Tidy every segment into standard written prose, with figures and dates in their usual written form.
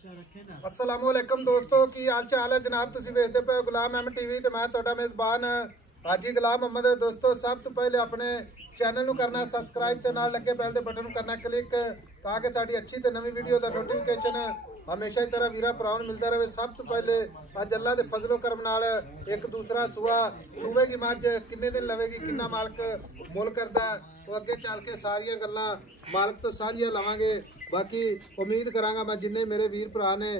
अस्सलाम वालेकुम दोस्तों की हाल चाल है जनाब। तुसीं वेखदे पे गुलाम अहमद टीवी ते मैं तुहाडा मेज़बान हाजी गुलाम अहमद। दोस्तों सब तो पहले अपने चैनल नूं करना सबसक्राइब ते नाल लगे बैल दे बटन नूं करना क्लिक ताकि साडी अच्छी ते नवीं वीडियो दा नोटिफिकेशन हमेशा ही तरह वीरा भरावां नूं मिलदा रहे। सब तो पहले अज अल्लाह दे फजलो करम नाल एक दूसरा सूवे की मझ किन्ने दिन लवेगी किन्ना मालक मुल करदा वो अगे चल के सारियां गल्लां मालक तो साझियां लवांगे। बाकी उम्मीद करांगा मैं जिन्ने मेरे वीर भरा ने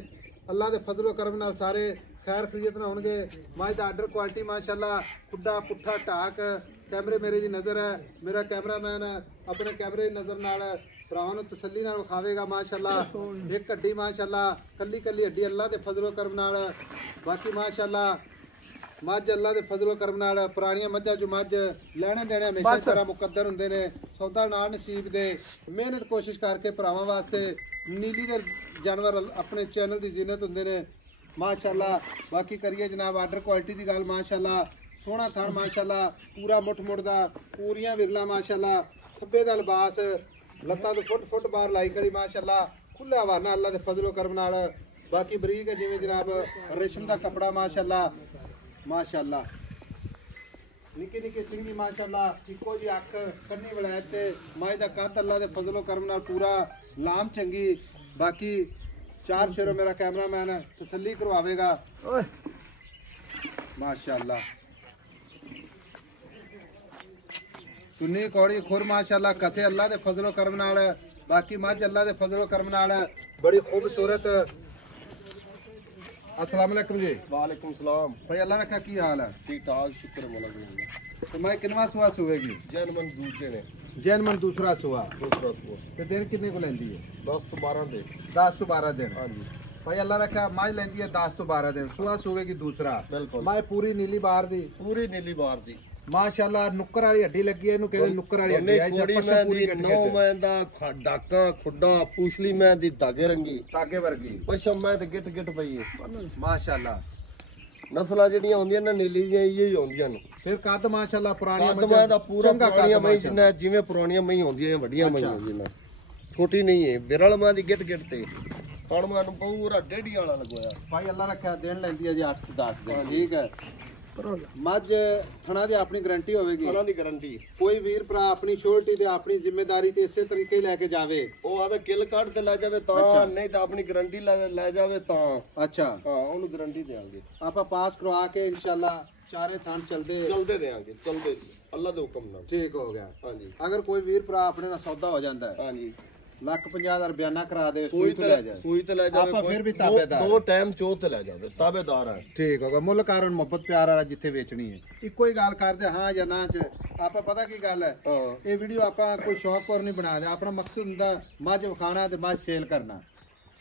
अल्लाह दे फजलो करम नाल सारे खैर खरीत ना होणगे। मझ दा आर्डर क्वालिटी माशाअल्लाह खुड्डा पुट्ठा ढाक कैमरे मेरे दी नज़र है। मेरा कैमरामैन अपने कैमरे की नज़र नाल भरावां नूं तसल्ली नाल विखावेगा माशाअल्लाह। एक हड्डी माशाअल्लाह कल्ली कल्ली हड्डी अल्लाह दे फजलो करम नाल। बाकी माशाअल्लाह मझ अल्लाह दे फजलो करम नाल पुरानियां मझां जो मझ लैणे देने हमेशा तरह मुकद्दर हुंदे ने। सौदा ना नसीब दे मेहनत कोशिश करके भरावां वास्ते नीली दे जानवर अपने चैनल की जीनत हुंदे ने माशाअल्लाह। बाकी करिए जनाब आर्डर क्वालिटी की गल माशाअल्लाह। सोहना थण माशाअल्लाह पूरा मुठ मुठ दा पूरियां विरला माशाअल्लाह। खब्बे दा लिबास लत्तां तो फुट बाहर लाई खड़ी माशाअल्लाह। खुला हवाना अल्लाह दे फजलो करम नाल। बाकी बरीक है जिवें जनाब रेशम का कपड़ा माशाअल्लाह माशाअल्लाह। निक्के निक्के सिंगी माशाअल्लाह इको जी अख कन्नी वलैत ते मझ दा कद अल्लाह दे फजलो करम नाल पूरा लाम चंगी। बाकी चार शेरों मेरा कैमरामैन तसल्ली करवावेगा माशाअल्लाह। चुन्नी कौड़ी खुर माशाअल्लाह कसे अल्लाह दे फजलो करम नाल। बाकी मझ अल्लाह दे फजलो करम नाल बड़ी खूबसूरत। अस्सलाम वालेकुम जी। वालेकुम सलाम भाई अल्लाह रखा की हाल है? ठीक ठाक शुक्र मौला। तो मैं किनवा सुआ सुवेगी? जैनमन दूसरे ने जैनमन दूसरा सुआ दूसरा ते दिन कितने को लेंदी है? 10 तो 12 दिन। 10 तो 12 दिन। हाँ जी भाई अल्लाह रखा मझ लेंदी है 10 तो 12 दिन सुआ सुवेगी दूसरा। बिल्कुल मैं पूरी नीली बार दी पूरी नीली बार दी माशाअल्लाह। नुक्कर वाली हड्डी लगी है इनु कहंदे नुक्कर वाली हड्डी आई पूरी मैं दी 9 मैं दा डाका खुड्डा पूछली मैं दी धागे रंगी तागे वर्गी पशम मैं ते गिट गिट पई है माशाअल्लाह। नस्लां जेड़ियां होंदियां ना नीली ਦੀਆਂ ਇਹੀ ਹੁੰਦੀਆਂ ਨੇ। फिर कद माशाअल्लाह पुरानी मैं दा पूरा पुरानियां मैं जिन्ना जिवें पुरानियां मैं ਹੁੰਦੀਆਂ ਵੱਡੀਆਂ ਮੈਂ ਹੁੰਦੀਆਂ छोटी नहीं है बिरल मैं दी गिट गिट ते ਹੁਣ ਮੈਨੂੰ ਪੂਰਾ ਡੇਢੀ ਵਾਲਾ ਲਗਵਾਇਆ। ਭਾਈ ਅੱਲਾ ਰੱਖਿਆ ਦਿਨ ਲੈਂਦੀ ਹੈ ਜੀ 8 ਤੋਂ 10 ਦਿਨ ਠੀਕ ਹੈ। ਮੱਝ ਥਣਾ ਦੀ ਆਪਣੀ ਗਾਰੰਟੀ ਹੋਵੇਗੀ। ਥਣਾ ਦੀ ਗਾਰੰਟੀ ਕੋਈ ਵੀਰ ਭਰਾ ਆਪਣੀ ਸ਼ੋਰਟੀ ਤੇ ਆਪਣੀ ਜ਼ਿੰਮੇਵਾਰੀ ਤੇ ਇਸੇ ਤਰੀਕੇ ਹੀ ਲੈ ਕੇ ਜਾਵੇ। ਉਹ ਆਦਾ ਕਿਲ ਕੱਢ ਤੇ ਲੈ ਜਾਵੇ ਤਾਂ ਨਹੀਂ ਤਾਂ ਆਪਣੀ ਗਾਰੰਟੀ ਲੈ ਜਾਵੇ ਤਾਂ ਅੱਛਾ ਹਾਂ ਉਹਨੂੰ ਗਾਰੰਟੀ ਦੇਵਾਂਗੇ ਆਪਾਂ ਪਾਸ ਕਰਵਾ ਕੇ ਇਨਸ਼ਾਅੱਲਾ ਚਾਰੇ ਥਾਂ ਚਲਦੇ ਦੇਵਾਂਗੇ ਚਲਦੇ ਅੱਲਾ ਦੇ ਹੁਕਮ ਨਾਲ ਠੀਕ ਹੋ ਗਿਆ। ਹਾਂਜੀ ਅਗਰ ਕੋਈ ਵੀਰ ਭਰਾ ਆਪਣੇ ਨਾਲ ਸੌਦਾ ਹੋ ਜਾਂਦਾ ਹੈ ਹਾਂਜੀ 1,50,000 ਬਿਆਨਾ ਕਰਾ ਦੇ ਸੂਈ ਤੇ ਲੈ ਜਾਵੇ ਸੂਈ ਤੇ ਲੈ ਜਾਵੇ ਆਪਾਂ ਫਿਰ ਵੀ ਤਾਬੇਦਾਰ ਦੋ ਟਾਈਮ ਚੋ ਤੇ ਲੈ ਜਾਵੇ ਤਾਬੇਦਾਰ ਹੈ ਠੀਕ ਹੋਗਾ। ਮੁੱਲ ਕਾਰਨ ਮੁਹੱਬਤ ਪਿਆਰ ਵਾਲਾ ਜਿੱਥੇ ਵੇਚਣੀ ਹੈ ਇੱਕੋ ਹੀ ਗੱਲ ਕਰਦੇ ਹਾਂ ਜਾਂ ਨਾ ਚ ਆਪਾਂ ਪਤਾ ਕੀ ਗੱਲ ਹੈ ਇਹ ਵੀਡੀਓ ਆਪਾਂ ਕੋਈ ਸ਼ੌਕ ਪਰ ਨਹੀਂ ਬਣਾ ਰਿਹਾ। ਆਪਣਾ ਮਕਸਦ ਹੁੰਦਾ ਮੱਝ ਵਿਖਾਣਾ ਤੇ ਮੱਝ ਸੇਲ ਕਰਨਾ।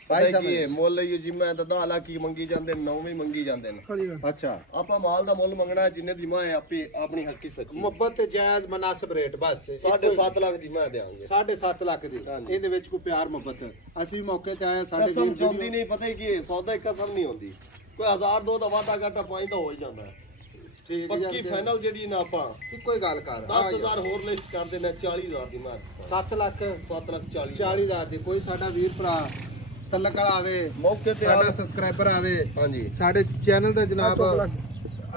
ਭਾਈ ਸਾਹਿਬ ਮੁੱਲ ਇਹ ਜੀ ਮੈਂ ਤਾਂ 10 ਲੱਖ ਹੀ ਮੰਗੀ ਜਾਂਦੇ 9 ਵੀ ਮੰਗੀ ਜਾਂਦੇ ਨੇ। ਅੱਛਾ ਆਪਾਂ ਮਾਲ ਦਾ ਮੁੱਲ ਮੰਗਣਾ ਜਿੰਨੇ ਦੀ ਮੈਂ ਆਪੇ ਆਪਣੀ ਹੱਕੀ ਸੱਚੀ ਮੁਹੱਬਤ ਤੇ ਜਾਇਜ਼ ਮਨਾਸਬ ਰੇਟ ਬਸ 7.5 ਲੱਖ ਦੀ ਮੈਂ ਦੇਵਾਂਗੇ 7.5 ਲੱਖ ਦੀ ਇਹਦੇ ਵਿੱਚ ਕੋਈ ਪਿਆਰ ਮੁਹੱਬਤ ਅਸੀਂ ਮੌਕੇ ਤੇ ਆਏ ਸਾਡੇ ਵੀਰ ਜੁੰਦੀ ਨਹੀਂ ਪਤਾ ਕੀ ਹੈ ਸੌਦਾ ਇੱਕ ਕਸਮ ਨਹੀਂ ਹੁੰਦੀ ਕੋਈ 1000 2 ਦਾ ਵਾਧਾ ਘਾਟਾ 5 ਦਾ ਹੋ ਹੀ ਜਾਂਦਾ ਹੈ। ਠੀਕ ਹੈ ਪੱਕੀ ਫਾਈਨਲ ਜਿਹੜੀ ਨਾ ਆਪਾਂ ਇੱਕੋ ਹੀ ਗੱਲ ਕਰ 10000 ਹੋਰ ਲਿਸਟ ਕਰ ਦੇਣਾ 40000 ਦੀ ਮੈਂ 7 ਲੱਖ 40,000 ਦੀ ਕੋਈ ਸਾਡਾ ਵੀਰ ਭਰਾ ਤਲਕ ਵਾਲਾ ਆਵੇ ਮੌਕੇ ਤੇ ਸਾਡਾ ਸਬਸਕ੍ਰਾਈਬਰ ਆਵੇ ਹਾਂਜੀ ਸਾਡੇ ਚੈਨਲ ਦਾ ਜਨਾਬ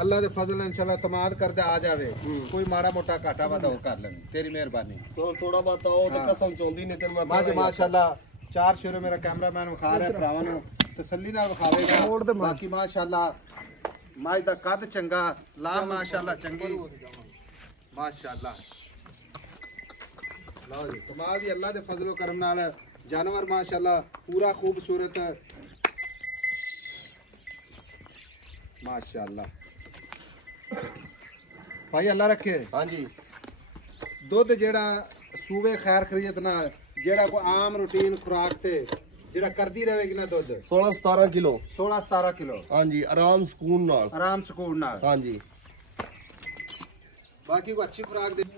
ਅੱਲਾ ਦੇ ਫਜ਼ਲ ਨਾਲ ਇਨਸ਼ਾਅੱਲਾ ਤਮਾਦ ਕਰਦੇ ਆ ਜਾਵੇ ਕੋਈ ਮਾੜਾ ਮੋਟਾ ਘਾਟਾ ਵਾਧਾ ਹੋਰ ਕਰ ਲੈਣ ਤੇਰੀ ਮਿਹਰਬਾਨੀ। ਥੋੜਾ ਬਾਤ ਉਹ ਤਾਂ ਕਸਮ ਚੋਂਦੀ ਨਹੀਂ ਤੈਨੂੰ ਮੈਂ ਮਾਸ਼ਾਅੱਲਾ ਚਾਰ ਸ਼ੇਰੋ ਮੇਰਾ ਕੈਮਰਾਮੈਨ ਵਿਖਾ ਰਿਹਾ ਭਰਾਵਾਂ ਨੂੰ ਤਸੱਲੀ ਨਾਲ ਵਿਖਾਵੇਗਾ। ਬਾਕੀ ਮਾਸ਼ਾਅੱਲਾ ਮੱਝ ਦਾ ਕੱਦ ਚੰਗਾ ਲਾ ਮਾਸ਼ਾਅੱਲਾ ਚੰਗੀ ਮਾਸ਼ਾਅੱਲਾ ਲਓ ਜੀ ਕਮਾਲ ਦੀ ਅੱਲਾ ਦੇ ਫਜ਼ਲੋ ਕਰਮ ਨਾਲ जानवर माशाल्लाह पूरा खूबसूरत माशाल्लाह। भाई अल्लाह रखे हाँ जी दुध जेड़ा सूबे खैर खरीद नाल जेड़ा कोई आम रूटीन खुराक ते जेड़ा करदी रहेगी ना दुध 16-17 किलो 16-17 किलो हाँ जी आराम सुकून नाल हाँ जी। बाकी को अच्छी खुराक दे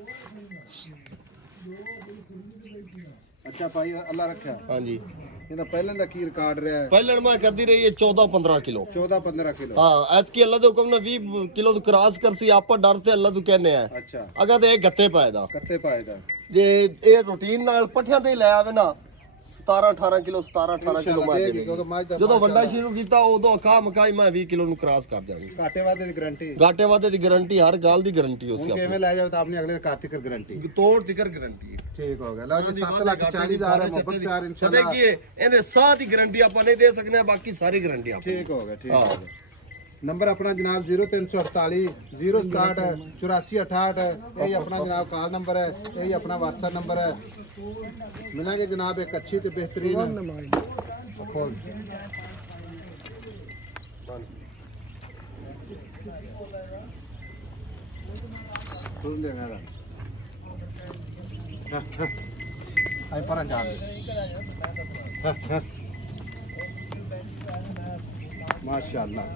अच्छा भाई अल्लाह रखा हाँ जी ਇਹਦਾ ਪਹਿਲਾਂ ਦਾ ਕੀ ਰਿਕਾਰਡ ਰਿਹਾ ਹੈ? ਪਹਿਲਾਂ ਮੈਂ ਕਰਦੀ ਰਹੀ ਹੈ 14-15 ਕਿਲੋ 14-15 ਕਿਲੋ ਹਾਂ ਐਤਕੀ ਅੱਲਾ ਦੇ ਹੁਕਮ ਨਾਲ 20 ਕਿਲੋ ਤੋਂ ਕ੍ਰਾਸ ਕਰਸੀ ਆਪਾਂ ਡਰ ਤੇ ਅੱਲਾ ਤੋਂ ਕਹਿੰਨੇ ਆ ਅੱਛਾ ਅਗਾ ਤੇ ਇਹ ਗੱਤੇ ਪਾਏਦਾ ਗੱਤੇ ਪਾਏਦਾ ਜੇ ਇਹ ਰੂਟੀਨ ਨਾਲ ਪੱਠਿਆਂ ਤੇ ਲੈ ਆਵੇ ਨਾ 17-18 ਕਿਲੋ 17-18 ਕਿਲੋ ਮਾਰ ਕਿਉਂਕਿ ਦੇਗੀ। ਮੱਝ ਦਾ ਜਦੋਂ ਵੱਡਾ ਸ਼ੁਰੂ ਕੀਤਾ ਉਦੋਂ ਕਾ ਮਕਾਈ ਮੈਂ 20 ਕਿਲੋ ਨੂੰ ਕ੍ਰਾਸ ਕਰ ਦਿਆਂਗੀ। ਘਾਟੇ ਵਾਧੇ ਦੀ ਗਾਰੰਟੀ, ਘਾਟੇ ਵਾਧੇ ਦੀ ਗਾਰੰਟੀ, ਹਰ ਗੱਲ ਦੀ ਗਾਰੰਟੀ ਹੋ ਸੀ ਕਿਵੇਂ ਲੈ ਜਾਓ ਤਾਂ ਆਪਣੀ ਅਗਲੇ ਘਰ ਤੱਕ ਗਾਰੰਟੀ, ਤੋੜ ਤਿਕਰ ਗਾਰੰਟੀ। ਠੀਕ ਹੋ ਗਿਆ। ਲਓ ਜੀ 7,40,000 ਹੈ ਮੁਹੱਬਤ ਪਿਆਰ ਇੰਸ਼ਾਅੱਲਾ। ਪਤਾ ਕੀ ਹੈ ਇਹਦੇ ਸਾਹ ਦੀ ਗਾਰੰਟੀ ਆਪਾਂ ਨਹੀਂ ਦੇ ਸਕਦੇ, ਬਾਕੀ ਸਾਰੀ ਗਾਰੰਟੀ ਆਪਾਂ। ਠੀਕ ਹੋ ਗਿਆ, ਠੀਕ ਹੋ ਗਿਆ। ਨੰਬਰ ਆਪਣਾ ਜਨਾਬ 0348 067 8468, यही अपना जनाब कॉल नंबर है, यही अपना व्हाट्सएप नंबर है। मिलेंगे जनाब एक अच्छी तो बेहतरीन माशाअल्लाह।